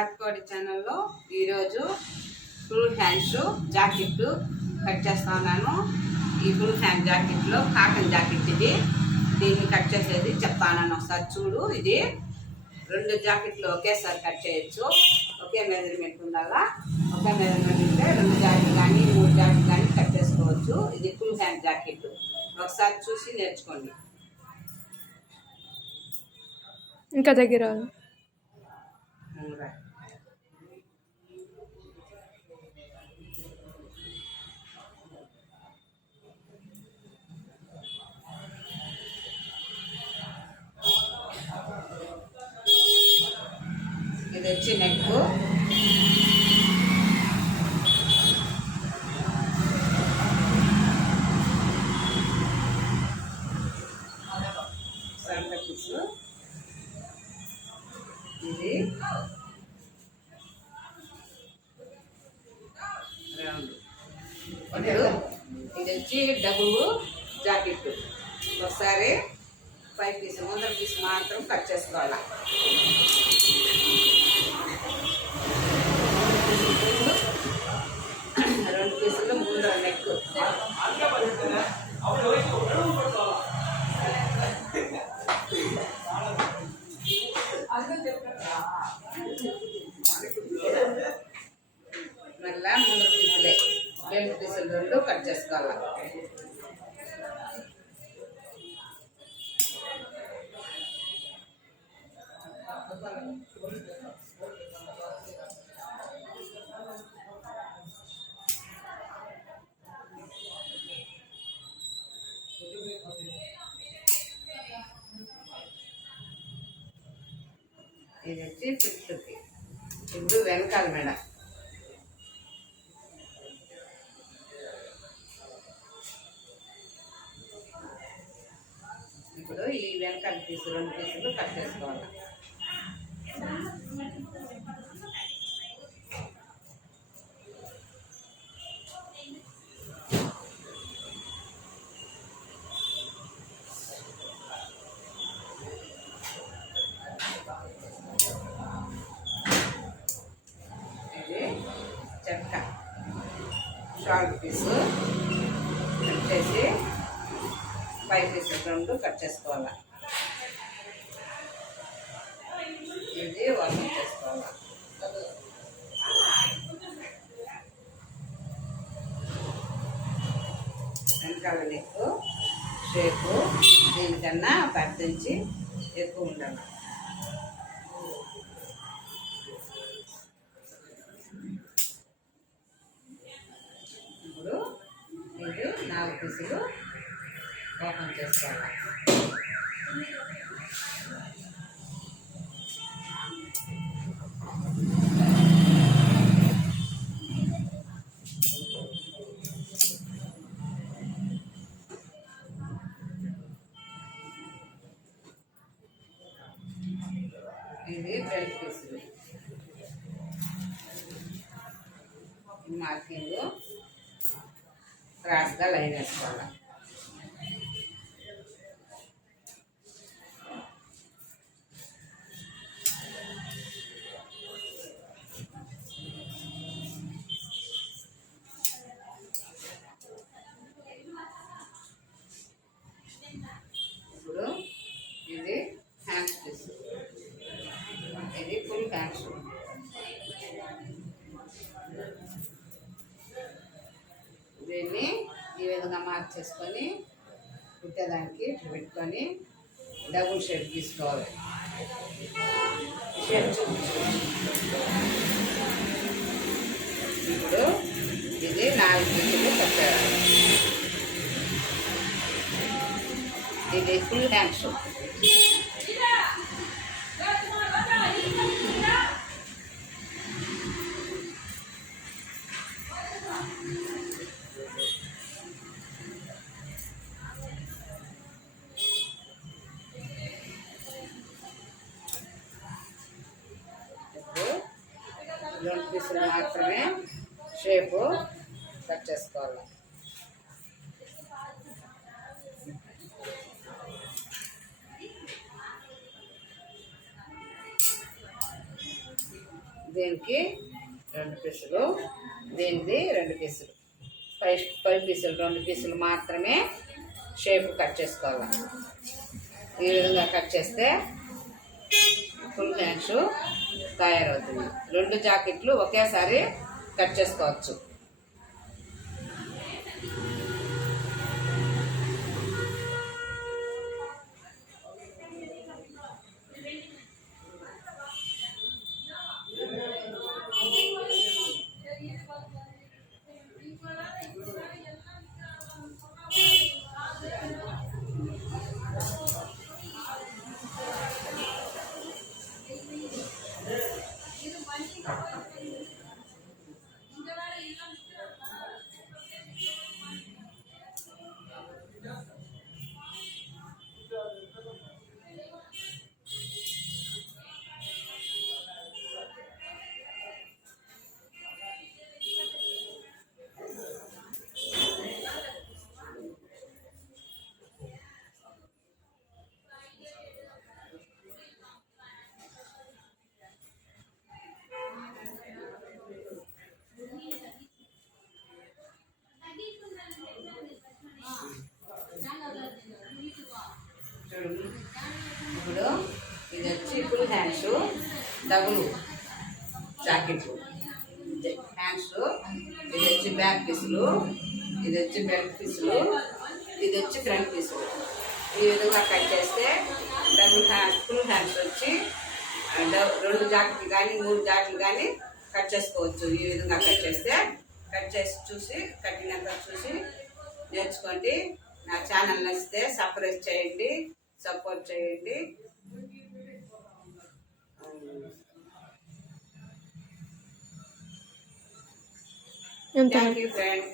రాత్కోడి ఛానల్లో ఈరోజు full hands jacket cut చేస్తా ఉన్నాను. ఈ ఫుల్ హ్యాండ్ జాకెట్లో కాటన్ జాకెట్ ఇది. దీన్ని కట్ చేసేది చెప్తాను ఒకసారి చూడు. ఇది 2 జాకెట్లు ఒకేసారి కట్ చేయొచ్చు. ఒకే మెజర్మెంట్ ఉండాలా. ఒకే మెజర్మెంట్ ఉంటే 2 జాకెట్ కానీ 3 జాకెట్ కానీ కట్ చేసుకోవచ్చు. ఇది ఫుల్ హ్యాండ్ జాకెట్. ఒకసారి చూసి నేర్చుకోండి. ఇంకా దగ్గర ఇది వచ్చి నెక్. సెంటర్ పీస్ ఇది రౌండ్. ఇప్పుడు ఇది వచ్చి డబుల్ జాకెట్. ఒకసారి 5 పీస్ ముందర పీస్ మాత్రం కట్ చేసుకోవాలి. 2 పీసులు ముందర నెక్. మళ్ళా ముందర పీసులే 2 పీసులు 2 కట్ చేసుకోవాలి. ఇది వచ్చి 5th. ఇప్పుడు వెనకాల మెడ. ఇప్పుడు ఈ వెనకాల పీసు 2 పీసులు కట్ చేసుకోవాలి. చెక్క షార్ట్ పీసు కట్ చేసి 5 పీసులు 2 కట్ చేసుకోవాలి. ఇది వాషింగ్ చేసుకోవాలి. వెనకాల నెక్ షేపు దీనికన్నా 10 ఇంచి ఎక్కువ ఉండాలి. ఇప్పుడు ఇది 4 పీసులు ఓపెన్ చేసుకోవాలి. ఇది బెల్ట్ పీసులు. మార్కింగ్ క్రాస్గా లైన్ వేసుకోవాలి. ఇప్పుడు ఇది హ్యాండ్స్ పీస్. ఇది ఫుల్ హ్యాండ్స్. దీన్ని ఈ విధంగా మార్క్ చేసుకొని కుట్టేదానికి పెట్టుకొని డబుల్ షేప్ తీసుకోవాలి. షేప్ ఇప్పుడు ఇది 4 పీసులు కట్టాలి. ఇది ఫుల్ హ్యాండ్స్. ఇప్పుడు 2 పీసులు మాత్రమే షేపు కట్ చేసుకోవాలి. దీనికి 2 పీసులు, దీనిది 2 పీసులు, 5 పీసులు, 2 పీసులు మాత్రమే షేప్ కట్ చేసుకోవాలి. ఈ విధంగా కట్ చేస్తే ఫుల్ హ్యాండ్స్ తయారవుతుంది. 2 జాకెట్లు ఒకేసారి కట్ చేసుకోవచ్చు. ఇప్పుడు ఇది వచ్చి ఫుల్ హ్యాండ్స్ డబుల్ జాకెట్లు హ్యాండ్స్, ఇది వచ్చి బ్యాక్ పీసులు, ఇది వచ్చి బెల్ట్ పీసులు, ఇది వచ్చి ఫ్రంట్ పీసులు. ఈ విధంగా కట్ చేస్తే డబుల్ హ్యాండ్స్ ఫుల్ హ్యాండ్స్ వచ్చి 2 జాకెట్లు కానీ 3 జాకెట్లు కానీ కట్ చేసుకోవచ్చు. ఈ విధంగా కట్ చేసి చూసి కట్టినాక చూసి నేర్చుకోండి. నా ఛానల్ నచ్చితే సబ్స్క్రైబ్ చేయండి, సపోర్ట్ చేయండి. Thank you friend.